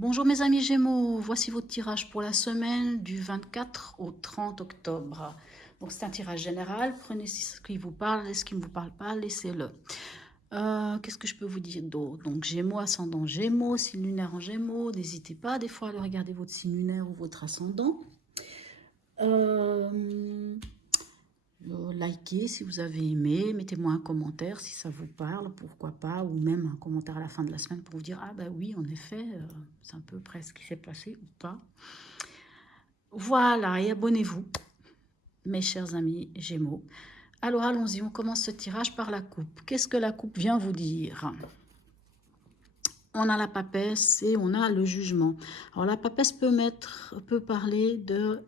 Bonjour mes amis Gémeaux, voici votre tirage pour la semaine du 24 au 30 octobre. Donc c'est un tirage général, prenez ce qui vous parle et ce qui ne vous parle pas, laissez-le. Qu'est-ce que je peux vous dire d'autre? Donc Gémeaux, ascendant Gémeaux, signe lunaire en Gémeaux, n'hésitez pas des fois à aller regarder votre signe lunaire ou votre ascendant. Likez si vous avez aimé, mettez-moi un commentaire si ça vous parle, pourquoi pas, ou même un commentaire à la fin de la semaine pour vous dire ah bah oui en effet c'est un peu près ce qui s'est passé ou pas. Voilà, et abonnez-vous mes chers amis Gémeaux. Alors allons-y, on commence ce tirage par la coupe. Qu'est-ce que la coupe vient vous dire? On a la papesse et on a le jugement. Alors la papesse peut parler de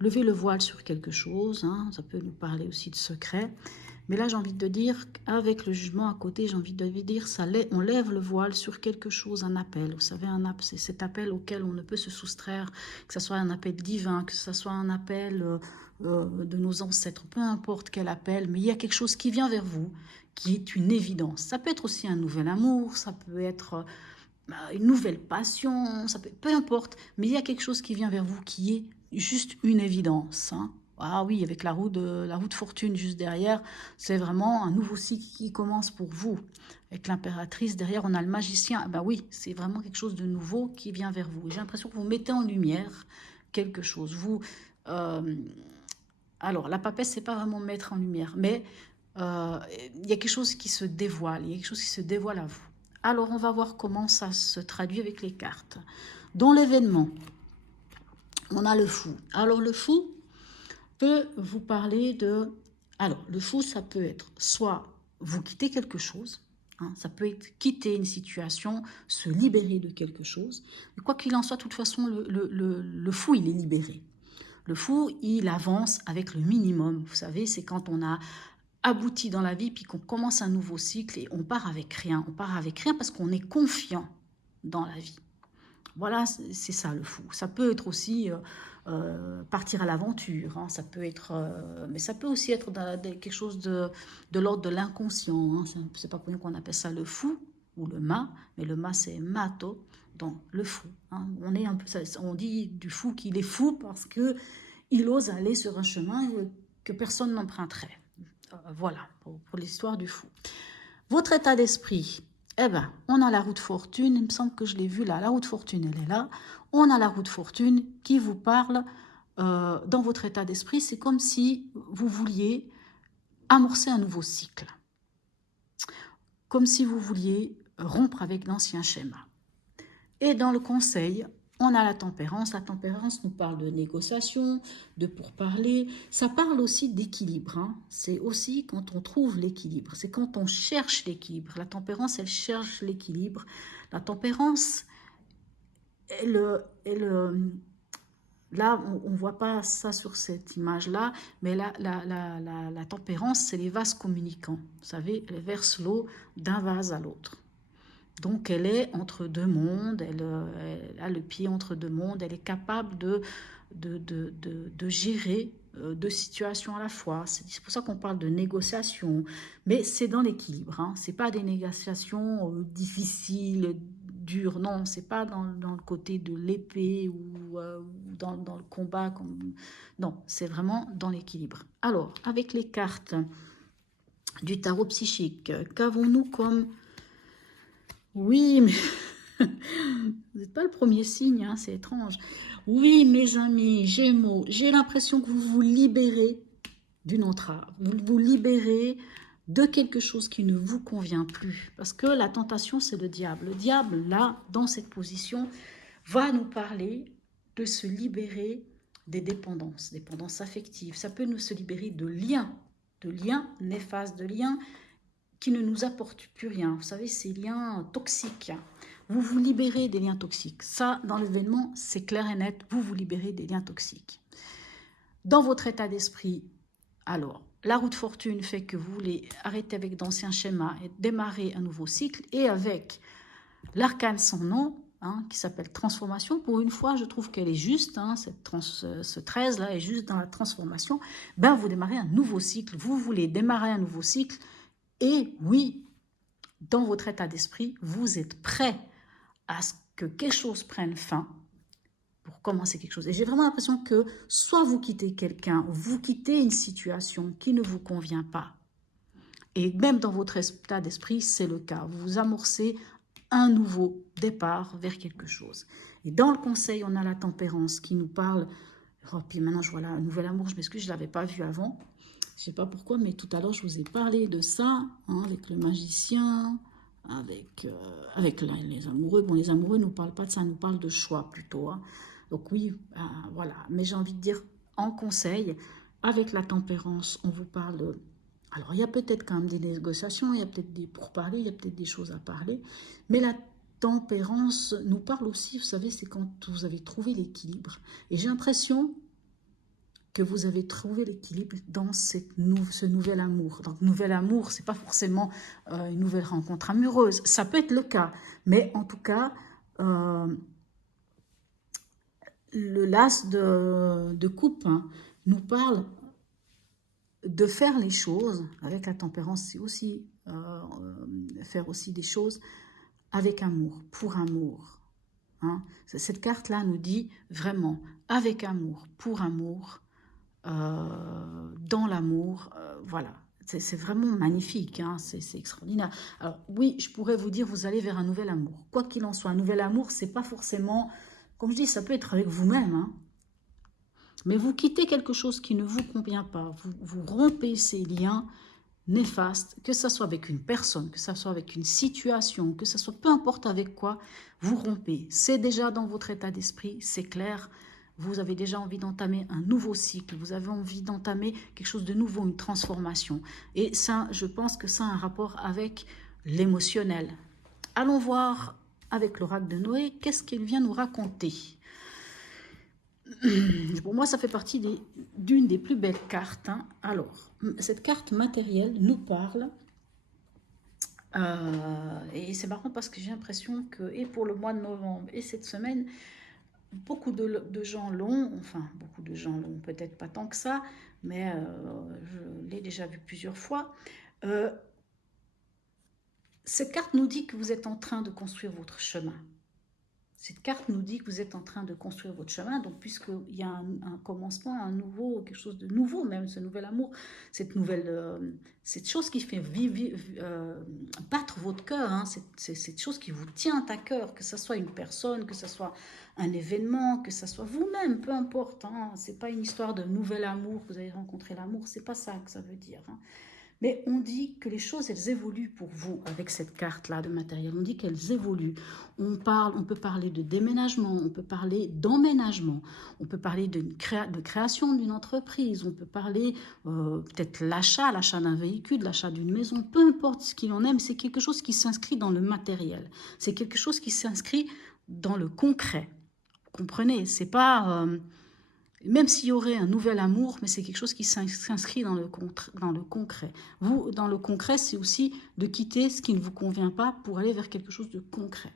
lever le voile sur quelque chose, hein, ça peut nous parler aussi de secret. Mais là, j'ai envie de dire, avec le jugement à côté, j'ai envie de dire, on lève le voile sur quelque chose, un appel. Vous savez, c'est cet appel auquel on ne peut se soustraire, que ce soit un appel divin, que ce soit un appel de nos ancêtres, peu importe quel appel, mais il y a quelque chose qui vient vers vous, qui est une évidence. Ça peut être aussi un nouvel amour, ça peut être une nouvelle passion, peu importe, mais il y a quelque chose qui vient vers vous qui est juste une évidence, hein. Ah oui, avec la roue de fortune juste derrière, c'est vraiment un nouveau cycle qui commence pour vous. Avec l'impératrice, derrière, on a le magicien. Ah ben oui, c'est vraiment quelque chose de nouveau qui vient vers vous. J'ai l'impression que vous mettez en lumière quelque chose. Alors, la papesse, c'est pas vraiment mettre en lumière, mais il y a quelque chose qui se dévoile. Il y a quelque chose qui se dévoile à vous. Alors, on va voir comment ça se traduit avec les cartes. Dans l'événement, on a le fou. Alors, le fou peut vous parler de... Alors, le fou, ça peut être soit vous quittez quelque chose, hein, ça peut être quitter une situation, se libérer de quelque chose. Mais quoi qu'il en soit, de toute façon, le fou, il est libéré. Le fou, il avance avec le minimum. Vous savez, c'est quand on a abouti dans la vie, puis qu'on commence un nouveau cycle et on part avec rien. On part avec rien parce qu'on est confiant dans la vie. Voilà, c'est ça le fou. Ça peut être aussi partir à l'aventure, hein, ça peut être, mais ça peut aussi être quelque chose de l'ordre de l'inconscient. Hein. C'est pas pour rien qu'on appelle ça le fou ou le mât, mais le mât c'est mato, donc le fou. Hein. On est un peu, on dit du fou qu'il est fou parce que il ose aller sur un chemin que personne n'emprunterait. Voilà pour l'histoire du fou. Votre état d'esprit. Eh bien, on a la roue de fortune, il me semble que je l'ai vue là, la roue de fortune, elle est là. On a la roue de fortune qui vous parle dans votre état d'esprit. C'est comme si vous vouliez amorcer un nouveau cycle. Comme si vous vouliez rompre avec l'ancien schéma. Et dans le conseil, on a la tempérance. La tempérance nous parle de négociation, de pourparler. Ça parle aussi d'équilibre. Hein. C'est aussi quand on trouve l'équilibre. C'est quand on cherche l'équilibre. La tempérance, elle cherche l'équilibre. La tempérance, là, on ne voit pas ça sur cette image-là, mais la tempérance, c'est les vases communicants. Vous savez, elle verse l'eau d'un vase à l'autre. Donc, elle est entre deux mondes, elle a le pied entre deux mondes, elle est capable de gérer deux situations à la fois. C'est pour ça qu'on parle de négociation, mais c'est dans l'équilibre. Hein. Ce n'est pas des négociations difficiles, dures, non, ce n'est pas dans le côté de l'épée ou dans le combat. Non, c'est vraiment dans l'équilibre. Alors, avec les cartes du tarot psychique, qu'avons-nous comme... Oui, mais vous n'êtes pas le premier signe, hein, c'est étrange. Oui, mes amis, Gémeaux, j'ai l'impression que vous vous libérez d'une entrave. Vous vous libérez de quelque chose qui ne vous convient plus. Parce que la tentation, c'est le diable. Le diable, là, dans cette position, va nous parler de se libérer des dépendances affectives. Ça peut nous se libérer de liens néfastes, de liens qui ne nous apportent plus rien. Vous savez, ces liens toxiques. Vous vous libérez des liens toxiques. Ça, dans l'événement, c'est clair et net. Vous vous libérez des liens toxiques. Dans votre état d'esprit, alors, la roue de fortune fait que vous voulez arrêter avec d'anciens schémas et démarrer un nouveau cycle. Et avec l'arcane sans nom, hein, qui s'appelle transformation, pour une fois, je trouve qu'elle est juste. Hein, ce 13-là est juste dans la transformation. Ben, vous démarrez un nouveau cycle. Vous voulez démarrer un nouveau cycle. Et oui, dans votre état d'esprit, vous êtes prêt à ce que quelque chose prenne fin, pour commencer quelque chose. Et j'ai vraiment l'impression que soit vous quittez quelqu'un, vous quittez une situation qui ne vous convient pas. Et même dans votre état d'esprit, c'est le cas. Vous amorcez un nouveau départ vers quelque chose. Et dans le conseil, on a la tempérance qui nous parle. Oh, puis maintenant, je vois là un nouvel amour. Je m'excuse, je ne l'avais pas vu avant. Je ne sais pas pourquoi, mais tout à l'heure, je vous ai parlé de ça, hein, avec le magicien, avec les amoureux. Bon, les amoureux ne nous parlent pas de ça, nous parlent de choix plutôt. Hein. Donc oui, voilà. Mais j'ai envie de dire, en conseil, avec la tempérance, on vous parle de... Alors, il y a peut-être quand même des négociations, il y a peut-être des pourparlers, il y a peut-être des choses à parler. Mais la tempérance nous parle aussi, vous savez, c'est quand vous avez trouvé l'équilibre. Et j'ai l'impression que vous avez trouvé l'équilibre dans ce nouvel amour. Donc, nouvel amour, ce n'est pas forcément une nouvelle rencontre amoureuse. Ça peut être le cas, mais en tout cas, le las de coupe hein, nous parle de faire les choses avec la tempérance. C'est aussi faire aussi des choses avec amour, pour amour. Hein. Cette carte-là nous dit vraiment avec amour, pour amour, dans l'amour, voilà. C'est vraiment magnifique, hein, c'est extraordinaire. Alors oui, je pourrais vous dire, vous allez vers un nouvel amour. Quoi qu'il en soit, un nouvel amour, c'est pas forcément, comme je dis, ça peut être avec vous-même, hein. Mais vous quittez quelque chose qui ne vous convient pas, vous rompez ces liens néfastes, que ce soit avec une personne, que ce soit avec une situation, que ce soit peu importe avec quoi, vous rompez. C'est déjà dans votre état d'esprit, c'est clair. Vous avez déjà envie d'entamer un nouveau cycle, vous avez envie d'entamer quelque chose de nouveau, une transformation. Et ça, je pense que ça a un rapport avec l'émotionnel. Allons voir avec l'oracle de Noé, qu'est-ce qu'il vient nous raconter. Pour moi, ça fait partie d'une des plus belles cartes. Hein. Alors, cette carte matérielle nous parle. Et c'est marrant parce que j'ai l'impression que, et pour le mois de novembre et cette semaine, beaucoup de gens l'ont, enfin, beaucoup de gens l'ont, peut-être pas tant que ça, mais je l'ai déjà vu plusieurs fois. Cette carte nous dit que vous êtes en train de construire votre chemin. Cette carte nous dit que vous êtes en train de construire votre chemin, donc puisqu'il y a un commencement, un nouveau, quelque chose de nouveau, même ce nouvel amour, cette chose qui fait battre votre cœur, hein, cette chose qui vous tient à cœur, que ce soit une personne, que ce soit un événement, que ce soit vous-même, peu importe. Hein, c'est pas une histoire de nouvel amour, que vous avez rencontré l'amour, c'est pas ça que ça veut dire. Hein. Mais on dit que les choses, elles évoluent pour vous avec cette carte-là de matériel. On dit qu'elles évoluent. On peut parler de déménagement, on peut parler d'emménagement, on peut parler de création d'une entreprise, on peut parler peut-être l'achat d'un véhicule, l'achat d'une maison, peu importe ce qu'il en est, mais c'est quelque chose qui s'inscrit dans le matériel. C'est quelque chose qui s'inscrit dans le concret. Vous comprenez? C'est pas... même s'il y aurait un nouvel amour, mais c'est quelque chose qui s'inscrit dans le concret. Vous, dans le concret, c'est aussi de quitter ce qui ne vous convient pas pour aller vers quelque chose de concret.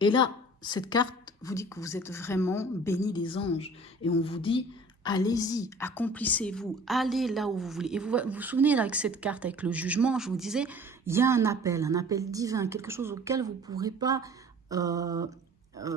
Et là, cette carte vous dit que vous êtes vraiment béni des anges. Et on vous dit, allez-y, accomplissez-vous, allez là où vous voulez. Et vous vous souvenez, là, avec cette carte, avec le jugement, je vous disais, il y a un appel divin, quelque chose auquel vous ne pourrez pas...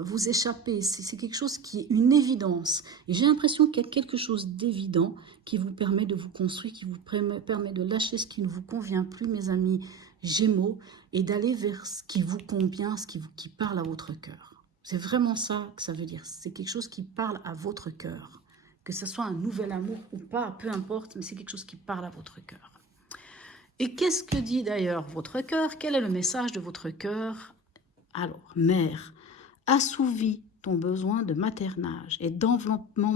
vous échapper, c'est quelque chose qui est une évidence. Et j'ai l'impression qu'il y a quelque chose d'évident qui vous permet de vous construire, qui vous permet de lâcher ce qui ne vous convient plus, mes amis Gémeaux, et d'aller vers ce qui vous convient, qui parle à votre cœur. C'est vraiment ça que ça veut dire. C'est quelque chose qui parle à votre cœur. Que ce soit un nouvel amour ou pas, peu importe, mais c'est quelque chose qui parle à votre cœur. Et qu'est-ce que dit d'ailleurs votre cœur? Quel est le message de votre cœur? Alors, mère, assouvis ton besoin de maternage et d'enveloppement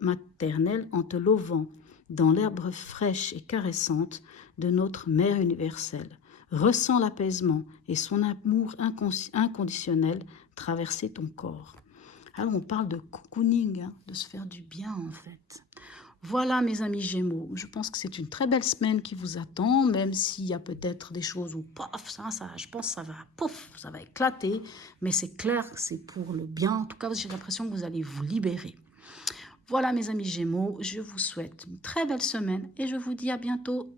maternel en te lovant dans l'herbe fraîche et caressante de notre Mère universelle. Ressens l'apaisement et son amour inconditionnel traverser ton corps. Alors on parle de cocooning, hein, de se faire du bien en fait. Voilà mes amis Gémeaux, je pense que c'est une très belle semaine qui vous attend, même s'il y a peut-être des choses où, paf, ça, je pense que ça va, pouf, ça va éclater, mais c'est clair que c'est pour le bien. En tout cas, j'ai l'impression que vous allez vous libérer. Voilà mes amis Gémeaux, je vous souhaite une très belle semaine et je vous dis à bientôt.